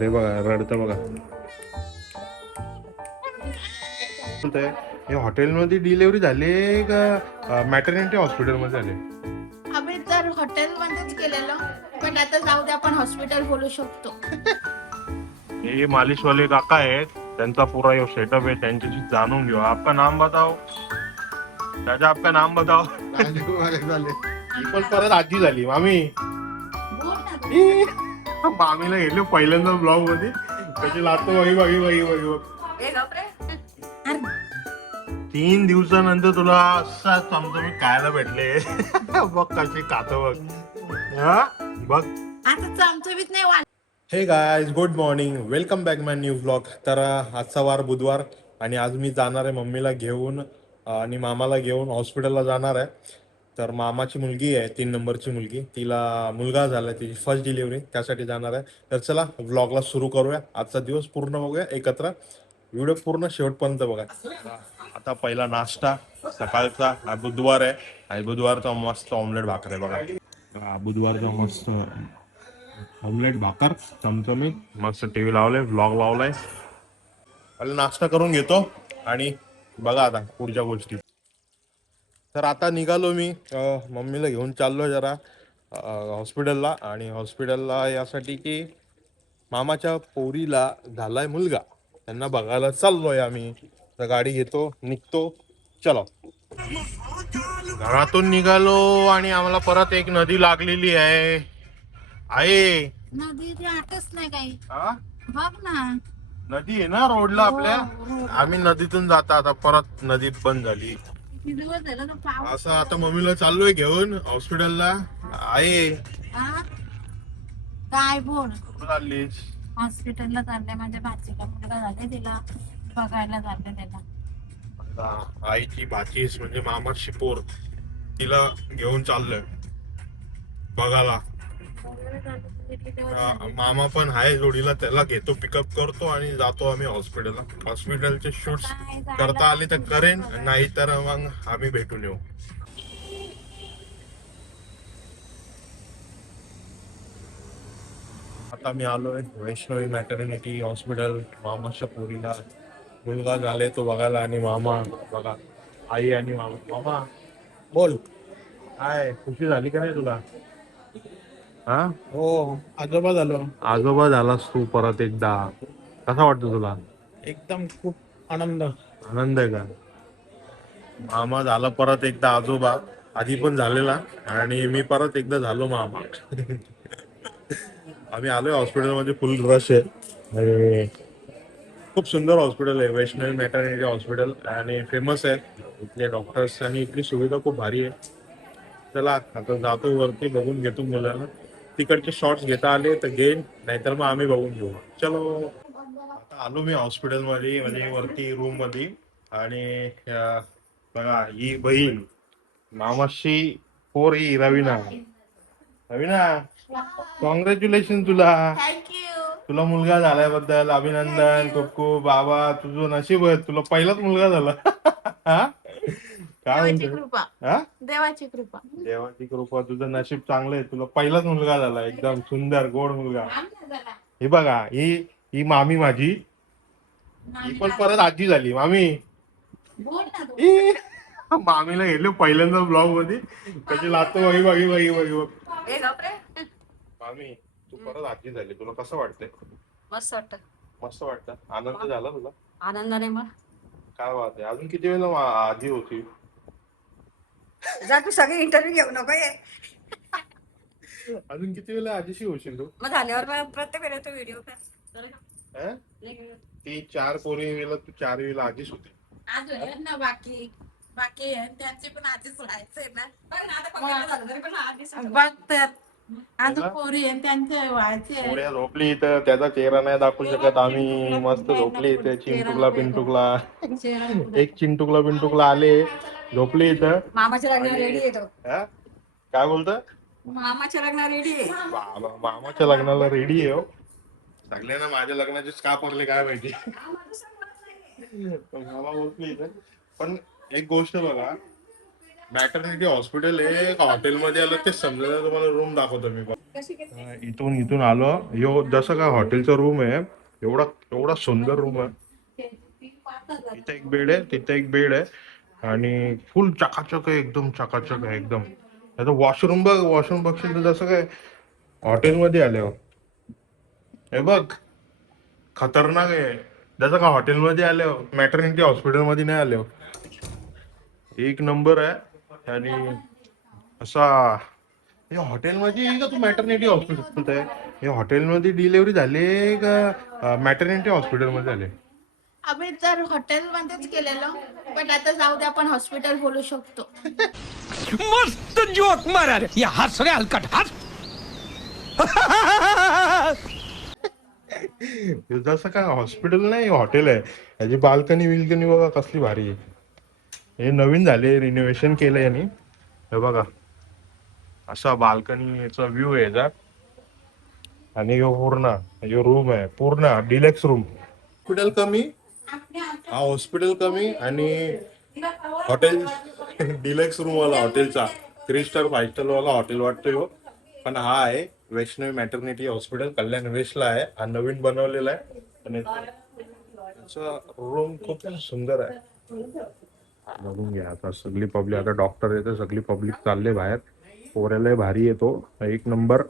हे बघा रडतं बघा. हे हॉटेलमध्ये डिलिव्हरी झाली का मॅटर्निटी हॉस्पिटलमध्ये झाले? आम्ही तर हॉटेलमध्येच केलेलो, पण आता जाऊ दे, आपण हॉस्पिटल बोलू शकतो. हे मालिशवाले काका आहेत, त्यांचा पुरा यो सेटअप आहे, त्यांच्याशी जाणून घेऊ. आपका नाम बताओ. दादा आपका नाम बताओ. ही पण परत आजी झाली मामी. मामीला गेलो पहिल्यांदा ब्लॉग मध्ये कशी लागतो बाई बाई बाई बाई. 3 दिवसानंतर तुला असा चमचमीत खायला भेटले. बघ कशी खातो बघ. हा बघ. आता चमचमीत नाही वाट. Hey guys, good morning, welcome back my new vlog. तर आजचा वार बुधवार आणि आज मी जाणार आहे मम्मीला घेऊन आणि मामाला घेऊन हॉस्पिटलला जाणार आहे. तर मामाची मुलगी आहे 3 नंबरची मुलगी, तिला मुलगा झाला, तिची फर्स्ट डिलिव्हरी, त्यासाठी जाणार आहे. तर चला व्लॉगला सुरू करूया. आजचा दिवस पूर्ण बघूया एकत्र, व्हिडिओ पूर्ण शेवटपर्यंत बघा. आता पहिला नाश्ता सकाळचा, हा बुधवार आहे आणि बुधवारचा मस्त ऑमलेट भाकर आहे बघा. बुधवारचा मस्त ऑमलेट भाकर चमचमीत, मस्त टीव्ही लावले, व्लॉग लावलाय. पहिले नाश्ता करून घेतो आणि बघा आता पुढच्या गोष्टी. तर आता निघालो मी, मम्मीला घेऊन चाललो जरा हॉस्पिटलला. आणि हॉस्पिटलला यासाठी की मामाच्या पोरीला झालाय मुलगा, त्यांना बघायला चाललोय आम्ही. तर गाडी घेतो, निघतो, चलो. घरातून निघालो आणि आम्हाला परत एक नदी लागलेली आहे. नदी आटच नाही काही. हा? बघ ना, नदी आहे ना रोडला आपल्या. आम्ही नदीतून जाता, आता परत नदी बंद झाली. किती दिवस झालं तर पाऊस. असं आता मम्मीला चाललोय घेऊन हॉस्पिटलला. आहे हा? काय बोल. चाललीस? हॉस्पिटलला चाललंय, माझ्या भाचीला मुलगा झाले, तिला बघायला चाललंय त्याला. आईची भाचीस म्हणजे मामा शिपोर, तिला घेऊन चाललोय बघायला. मामा पण आहे जोडीला, त्याला घेतो, पिकअप करतो आणि जातो आम्ही हॉस्पिटलला. हॉस्पिटलचे शूट्स करता आले तर करेन, नाही तर मग आम्ही भेटून येऊ. आता मी आलोय वैष्णवी मॅटर्निटी हॉस्पिटल. मामाच्या पोरीला मुलगा झाले तो बघायला आणि मामा बघा, आई आणि मामा. मामा बोल, काय खुशी झाली का नाही तुला? हा हो, आजोबा झालो. आजोबा झालास तू परत एकदा, कसा वाटतो तुला? एकदम खूप आनंद. आनंद आहे का? मामा झाला परत एकदा आजोबा, आधी पण झालेला आणि मी परत एकदा झालो मामा. आम्ही आलोय हॉस्पिटलमध्ये, फुल रश आहे आणि खूप सुंदर हॉस्पिटल आहे वैष्णवी मॅटर्निटी हॉस्पिटल आणि फेमस आहे. इथले डॉक्टर्स आणि इथली सुविधा खूप भारी आहे. चला आता जातो वरती, बघून घेतो मुलाला. तिकडचे शॉर्ट्स घेता आले तर घेईन, नाहीतर मग आम्ही बघून घेऊ. चलो. आता आलो मी हॉस्पिटल मध्ये, म्हणजे वरती रूम मध्ये. आणि बघा ही बहीण मामाशी पोर, ही रवीना. रवीना, कॉंग्रॅच्युलेशन तुला. थँक्यू. तुला मुलगा झाल्याबद्दल अभिनंदन. खूप खूप बाबा, तुझं नशीब आहे, तुला पहिलाच मुलगा झाला. हा? काय देवाची म्हणतो? कृपा. हा? देवाची कृपा. देवाची कृपा, तुझं नशीब चांगलं आहे, तुला पहिलाच मुलगा झाला, एकदम सुंदर गोड मुलगा. हे बघा, ही मामी माझी, ही पण परत आजी झाली मामी. बोल ना तू. ई, मामीला गेलो पहिल्यांदा ब्लॉग मध्ये, कशी लागतो बाई बाई बाई बाई बघ. मामी तू परत आजी झाली, तुला कसं वाटतंय? मस्त वाटत. मस्त वाटतं, आनंद झाला तुला? आनंदाने मग काय बात आहे, अजून किती वेळेला आजी होती? जा, तू सगळे इंटरव्ह्यू घेऊ नको ये. अजून किती वेळेला आजीशी होशील तू? मग झाल्यावर मग प्रत्येक वेळेला तो व्हिडिओ कर. अं? ती 4 पोरी वेळेला तू 4 वेळेला आजीच होती. अजून आहेत ना बाकी, बाकी आहे, त्यांचे पण आधीच व्हायचंय ना. बघ ना, आता पकडलं झालं तरी पण आधी सगळं. बघ तर, अजून पोरी आहे, त्यांचे व्हायचे. पोऱ्या झोपली इथं, त्याचा चेहरा नाही दाखवू शकत आम्ही. मस्त झोपली इथे, चिंटुकला पिंटुकला. एक चिंटुकला पिंटुकला आले, झोपली इथं. मामाच्या लग्नाला रेडी येतो. हा? काय बोलतं? मामाच्या लग्नाला रेडी आहे. बाबा, मामाच्या लग्नाला रेडी आहे हो. सगळ्यांना माझ्या लग्नाचेच का पडले काय माहिती. मामा बोलतली इथं. पण एक गोष्ट बघा, मॅटर्निटी हॉस्पिटल आहे का हॉटेलमध्ये आलं ते समजायला, तुम्हाला रूम दाखवतो मी. इथून इथून आलो यो जसं का हॉटेलचा रूम आहे एवढा एवढा सुंदर रूम आहे. इथे एक बेड आहे तिथे एक बेड आहे आणि फुल चकाचक आहे एकदम चकाचक आहे एकदम. आता वॉशरूम बघ वॉशरूम बघशील तर जसं काय हॉटेलमध्ये आल्यावर हे बघ खतरनाक आहे. जसं का हॉटेलमध्ये आल्यावर मॅटर्निटी हॉस्पिटलमध्ये नाही आल्यावर एक नंबर आहे. आणि असा हे हॉटेलमध्ये आहे का तू मॅटर्निटी हॉस्पिटल आहे हे हॉटेलमध्ये डिलिव्हरी झाली का मॅटर्निटी हॉस्पिटलमध्ये झाले. आम्ही तर हॉटेलमध्येच केलेलं, पण आता जाऊ दे आपण हॉस्पिटल बोलू शकतो. मस्त जोक मारा रे या हस रे हलकट हस. जसं काय हॉस्पिटल नाही हॉटेल आहे. याची बाल्कनी विल्कनी बघा कसली भारी आहे. हे नवीन झाले रिनोव्हेशन केलंय यांनी. हे बघा असा बाल्कनीचा व्ह्यू आहे याचा. आणि ह्यो पूर्ण ह्यो रूम आहे पूर्ण डिलेक्स रूम. हॉस्पिटल कमी हा हॉस्पिटल कमी आणि हॉटेल डिलेक्स रूम वाला हॉटेलचा 3 स्टार 5 स्टार वाला हॉटेल वाटतो ह्यो. पण हा आहे वैष्णवी मॅटर्निटी हॉस्पिटल कल्याण वेस्टला आहे. हा नवीन बनवलेला आहे आणि त्याचा रूम खूप सुंदर आहे. बघून घ्या आता सगळी पब्लिक आता डॉक्टर येते सगळी पब्लिक चालले बाहेर. पोऱ्याला भारी येतो एक नंबर.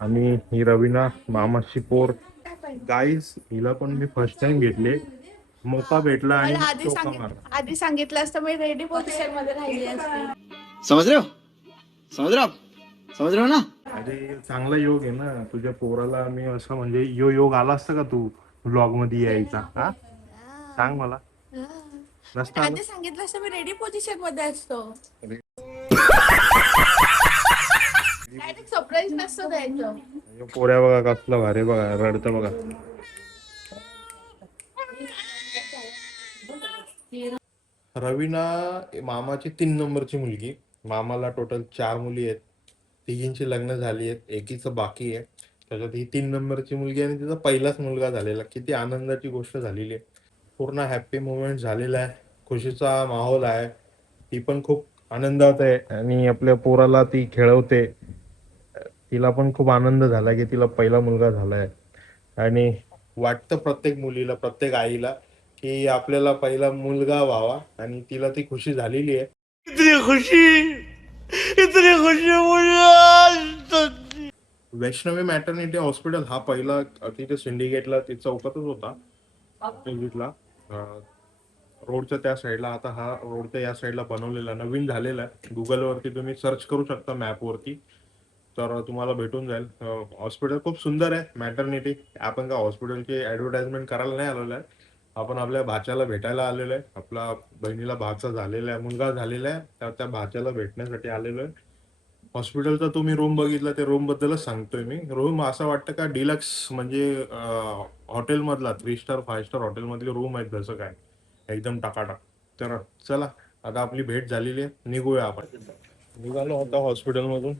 आणि ही रवीना मामाची पोर गाईज हिला पण मी फर्स्ट टाइम घेतले. मोका भेटला आणि चोका मारला. आधी सांगितलं असतं मी रेडी पोझिशन मध्ये राहिली असते. समझ रहे हो समझ रहे हो आप समझ रहे हो ना. अरे चांगला योग आहे ना तुझ्या पोराला. मी असं म्हणजे यो योग आला असता का तू व्लॉग मध्ये यायचा हा सांग मला. नसता आला? आधी सांगितलं असतं मी रेडी पोझिशन मध्ये असतो. डायरेक्ट सरप्राईज नसतो द्यायचं. यो पोऱ्या बघा कसला भारी बघा रडतं बघा. रवीना मामाची 3 नंबरची मुलगी. मामाला टोटल 4 मुली आहेत. तिघींची लग्न झाली आहेत एकीचं बाकी आहे. त्याच्यात ही 3 नंबरची मुलगी आणि तिचा पहिलाच मुलगा झालेला. किती आनंदाची गोष्ट झालेली आहे. पूर्ण हॅप्पी मुवमेंट झालेला आहे. खुशीचा माहोल आहे. ती पण खूप आनंदात आहे आणि आपल्या पोराला ती खेळवते. तिला पण खूप आनंद झाला की तिला पहिला मुलगा झालाय. आणि वाटतं प्रत्येक मुलीला प्रत्येक आईला की आपल्याला पहिला मुलगा व्हावा आणि तिला ती खुशी झालेली आहे. इतनी खुशी वैष्णवी मॅटर्निटी हॉस्पिटल हा पहिला तिथे सिंडिकेटला ती चौकातच होता ऑपोजिटला रोडच्या त्या साईडला. आता हा रोडच्या या साईडला बनवलेला नवीन झालेला आहे. गुगलवरती तुम्ही सर्च करू शकता मॅपवरती तर तुम्हाला भेटून जाईल. हॉस्पिटल खूप सुंदर आहे मॅटर्निटी. आपण का हॉस्पिटलची ऍडव्हर्टाइजमेंट करायला नाही आलेलो आहे. आपण आपल्या भाच्याला भेटायला आलेलो आहे. आपला बहिणीला भाचा झालेला आहे मुलगा झालेला आहे तर त्या भाच्याला भेटण्यासाठी आलेलो आहे. हॉस्पिटलचा तुम्ही रूम बघितला ते रूम बद्दलच सांगतोय मी. रूम असं वाटतं का डिलक्स म्हणजे हॉटेलमधला 3 स्टार 5 स्टार हॉटेलमधले रूम आहेत जसं काय एकदम टाकाटाक. तर चला आता आपली भेट झालेली आहे निघूया आपण. निघालो होता हॉस्पिटलमधून.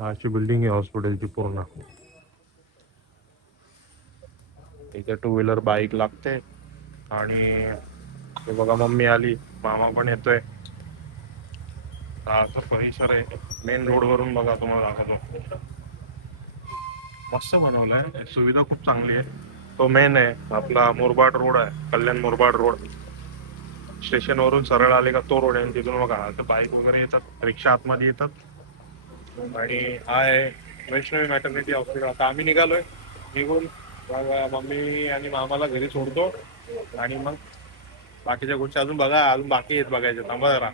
अशी बिल्डिंग आहे हॉस्पिटलची पूर्ण. इथे 2 व्हीलर बाईक लागते आणि हे बघा मम्मी आली मामा पण येतोय. असा परिसर आहे मेन रोड वरून बघा तुम्हाला दाखवतो. मस्त बनवलाय सुविधा खूप चांगली आहे. तो मेन आहे आपला मुरबाड रोड आहे कल्याण मुरबाड रोड. स्टेशन वरून सरळ आले का तो रोड आहे. तिथून बघा आता बाईक वगैरे येतात रिक्षा आतमध्ये येतात. आणि हा आहे वैष्णवी मॅटर्निटी हॉस्पिटल. आता आम्ही निघालोय. निघून मम्मी आणि मामाला घरी सोडतो आणि मग बाकीच्या गोष्टी अजून बघा अजून बाकी आहेत बघायच्या. थांबा जरा.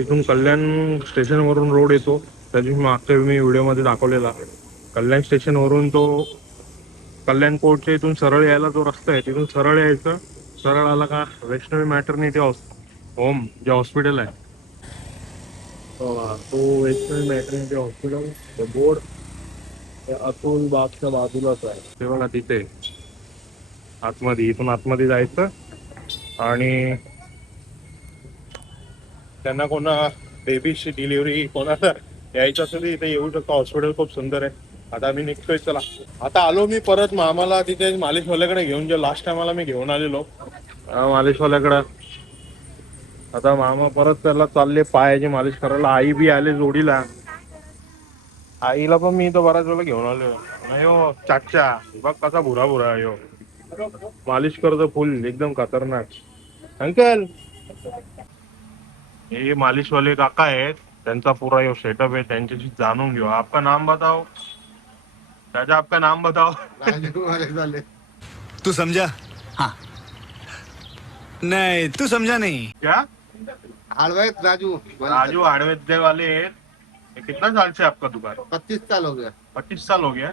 इथून कल्याण स्टेशन वरून रोड येतो. त्याची मागच्या मी व्हिडिओमध्ये दाखवलेला. कल्याण स्टेशन वरून तो कल्याण कोर्टच्या इथून सरळ यायला जो रस्ता आहे तिथून सरळ यायचं. सरळ आला का वैष्णवी मॅटर्निटी होम जे हॉस्पिटल आहे तो Vaishnavi maternity hospital board Atul बागच्या बाजूलाच आहे. ते बघा तिथे आतमध्ये इथून आतमध्ये जायचं आणि त्यांना कोणा बेबीची डिलिव्हरी कोणाला यायचं असेल इथे येऊ शकतो. हॉस्पिटल खूप सुंदर आहे. आता मी निघतोय चला. आता आलो मी परत मामाला तिथे मालिशवाल्याकडे घेऊन जे लास्ट टाइमला मी घेऊन आलेलो मालिशवाल्याकडं. आता मामा परत त्याला चालले पायाची मालिश करायला. आई बी आले जोडीला. आईला पण मी तो बराच वेळा घेऊन आलो. नाही हो चाचा, बघ कसा भुरा भुरा आहे हो. मालिश करतो फुल एकदम खतरनाक. अंकल, हे मालिशवाले काका आहेत, त्यांचा पूरा यो सेटअप आहे, त्यांच्याशी जाणून घेऊ. आपका नाम बताओ चाचा, आपका नाम बताओ. तू समझा? हाँ. नहीं, तू समझा नहीं. क्या? हलवाई राजू राजू हार्डवेयर वाले हैं. ये कितना साल से आपका दुकान? 25 साल हो गया. 25 साल हो गया.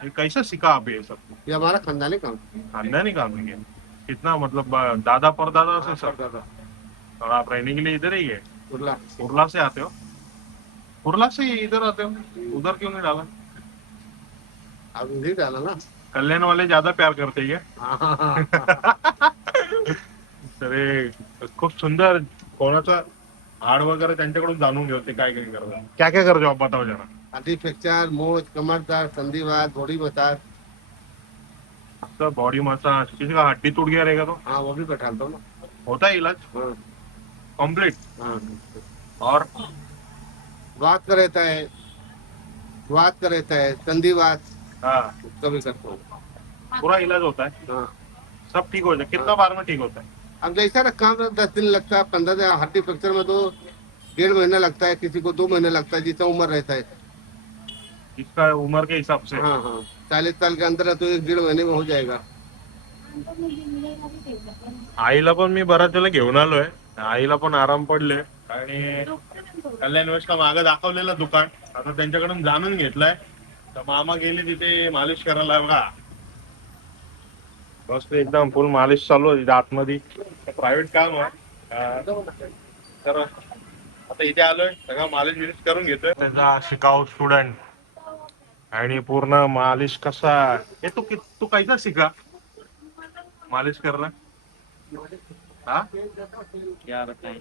ये कैसा सीखा आप ये सब? ये हमारा खानदानी काम. खानदानी काम है ये? कितना मतलब दादा परदादा से सब? दादा और आप रहने के लिए इधर ही है? उर्ला कुर्ला से आते हो? कुर्ला से इधर आते हो? उधर क्यों नहीं डाला? अब नहीं डाला ना. कल्याण वाले ज्यादा प्यार करते हैं क्या? अरे खूप सुंदर. कोणाचा हाड वगैरे त्यांच्याकडून जाणून घेऊ ते काय काय करतात. क्या क्या करते हो आप बताओ जरा. हड्डी फ्रैक्चर, मोच, कमर दर्द, संधिवात, बॉडी मसाज. तो बॉडी मसाज, किसी का हड्डी टूट गया रहेगा तो हाँ वो भी बैठाता हूँ ना. होता है इलाज हाँ कंप्लीट. हाँ. और वात का रहता है, वात का रहता है, संधिवात हाँ, उसका भी करता हूँ. पूरा इलाज होता है. हाँ. सब ठीक हो जाए. कितना बार में ठीक होता है? अब जैसा ना काम 10 दिन लगता है, 15 दिन. हड्डी फ्रैक्चर में तो 1.5 महीना लगता है, किसी को 2 महीने लगता है, जितना उम्र रहता है. इसका उम्र के हिसाब से. हाँ हाँ 40 साल के अंदर है तो 1.5 महीने में हो जाएगा. आईला पण मी बराच वेळा घेऊन आलोय. आईला पण आराम पडले आणि कल्याण वेस्टला मागं दाखवलेलं दुकान आता त्यांच्याकडून जाणून घेतलंय. तर मामा गेले तिथे मालिश करायला. बघा मस्त एकदम फुल मालिश चालू आहे तिथे आतमध्ये. प्रायव्हेट काम आहे. तर आता इथे आलोय, सगळं मालिश बिलिश करून घेतोय. त्याचा शिकाऊ स्टुडंट आणि पूर्ण मालिश कसा हे तू कैसा शिका मालिश करना? हाँ? क्या बताएं,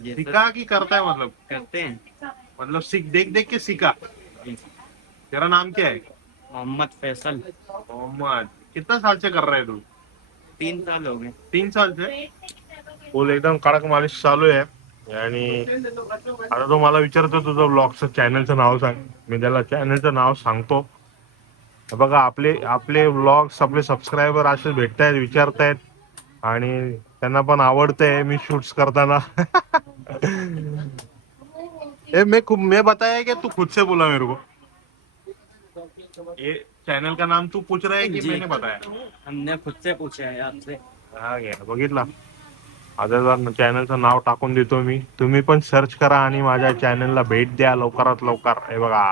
ये तो सीखा कि करता है? मतलब करते हैं. मतलब सीख देख देख के सीखा. तेरा नाम क्या है? मोहम्मद फैसल. मोहम्मद. कितना साल से कर रहा है तू? 3 साल हो गए. 3 साल से फुल एकदम कडक मालिश चालू आहे. आणि आता तो मला विचारतो तुझं ब्लॉगचं चॅनलचं नाव सांग. मी त्याला चॅनलचं नाव सांगतो. बघा आपले आपले ब्लॉग्स, आपले सबस्क्रायबर असे भेटतायत, विचारतायत आणि त्यांना पण आवडतंय मी शूट्स करताना. मैं बताया कि तू खुद से बोला मेरे को? ये चैनल का नाम तू पूछ रहा है कि जी. मैंने बताया? हमने खुद से पूछा है आपसे. हा घ्या बघितला. आता चॅनलचं नाव टाकून देतो मी. तुम्ही पण सर्च करा आणि माझ्या चॅनलला भेट द्या लवकरात लवकर. हे बघा,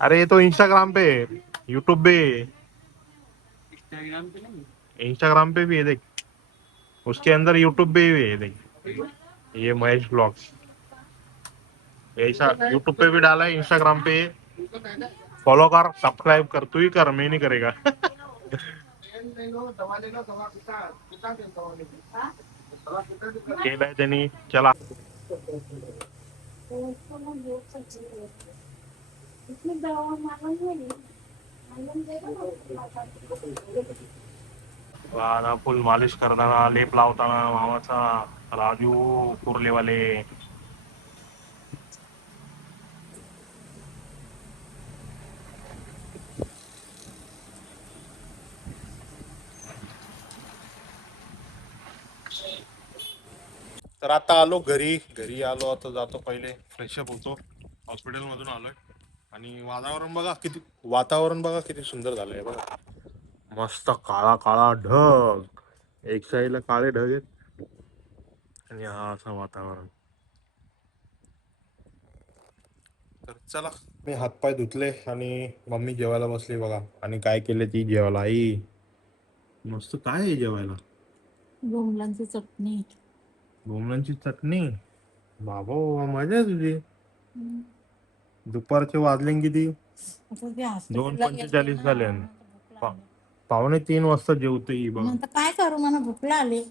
अरे ये तो इंस्टाग्राम पे, यूट्यूब पे, इंस्टाग्राम पे नहीं. इंस्टाग्राम पे भी है देख. उसके अंदर यूट्यूब पे भी है देख. ये महेश ब्लॉग्स ऐसा यूट्यूब पे भी डाला है, इंस्टाग्राम पे. फॉलो कर, सब्सक्राइब कर. तू ही कर, मैं नहीं करेगा. केलाय त्यांनी. चला फुल मालिश करताना, लेप लावताना मामाचा राजू कुर्लेवाले. तर आता आलो घरी आलो. आता जातो, पहिले फ्रेशअप होतो. हॉस्पिटल मधून आलोय आणि वातावरण बघा किती सुंदर झालंय. बघा मस्त काळा काळा ढग, एक साईडला काळे ढग आहेत आणि हा असं वातावरण. तर चला, मी हातपाय धुतले आणि मम्मी जेवायला बसली बघा. आणि काय केले ती जेवायला? आई मस्त. काय आहे जेवायला? बोंबलांची चटणी. बोंबलांची चटणी. बाबा मजा आहे तुझी. दुपारचे वाजले किती? 2:45 झाले. 2:45 वाजता जेवते बघ. काय करू, मला भूक लागली.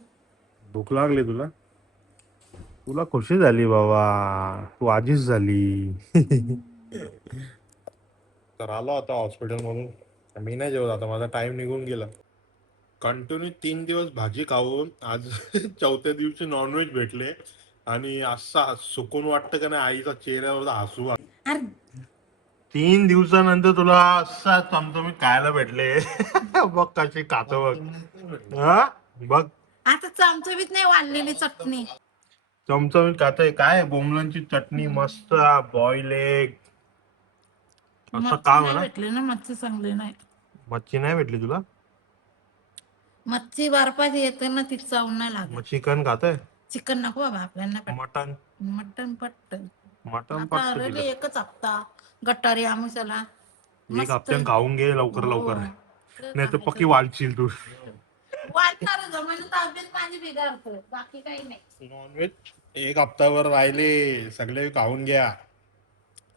भूक लागली तुला? तुला खुशी झाली बाबा, तू आजीच झाली. तर आलो आता हॉस्पिटल मधून. मी नाही जेवत आता, माझा टाइम निघून गेला. कंटिन्यू 3 दिवस भाजी खाऊन आज 4थ्या दिवशी नॉनव्हेज भेटले. आणि असा सुकून वाटतं का नाही आईचा चेहऱ्यावर हसू अरे 3 दिवसानंतर तुला असा चमचमीत खायला भेटले बघ कशी खातो बघ हा बघ आता चमचमीत नाही वाढलेली चटणी. चमचमीत खातोय काय बोंबलांची चटणी मस्त बॉईल एग असं मच्छी का नाही म्हणा भेटली ना, मच्छी चांगली नाही. मच्छी नाही भेटली तुला मच्छी बर्फाची येते ना, ती चव नाही मग लागत. चिकन खातोय चिकन नको बाबा आपल्याला. Mutton mutton Pattan. मटन आता पटत ऑलरेडी तिला एकच हप्ता गटारी आमुशाला एक हप्त्यान खाऊन घे लवकर लवकर नाही तर पक्की वालशील तू वाटणार जमाने तब्येत माझी बिघडते, बाकी काही नाही. नॉनव्हेज एक हप्तावर राहिले सगळे खाऊन घ्या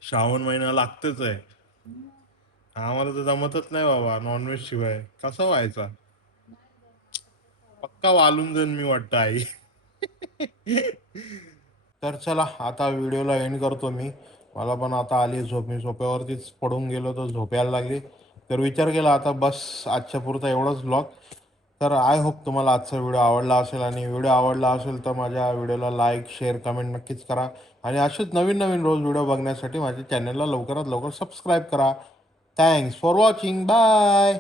श्रावण महिना लागतच आहे आम्हाला तर जमतच नाही बाबा नॉनव्हेज शिवाय कसं व्हायचा पक्का वालून जाईन मी वाटतं आई तर चला आता व्हिडिओला एंड करतो मी मला पण आता आली झोप मी झोप्यावरतीच पडून गेलो तर झोप यायला लागली तर विचार केला आता बस आजच्या पुरता एवढाच ब्लॉग तर आय होप तुम्हाला आजचा व्हिडिओ आवडला असेल आणि व्हिडिओ आवडला असेल तर माझ्या व्हिडिओला लाईक शेअर कमेंट नक्कीच करा आणि असेच नवीन नवीन रोज व्हिडिओ बघण्यासाठी माझ्या चॅनलला लवकरात लवकर सबस्क्राईब करा थँक्स फॉर वॉचिंग बाय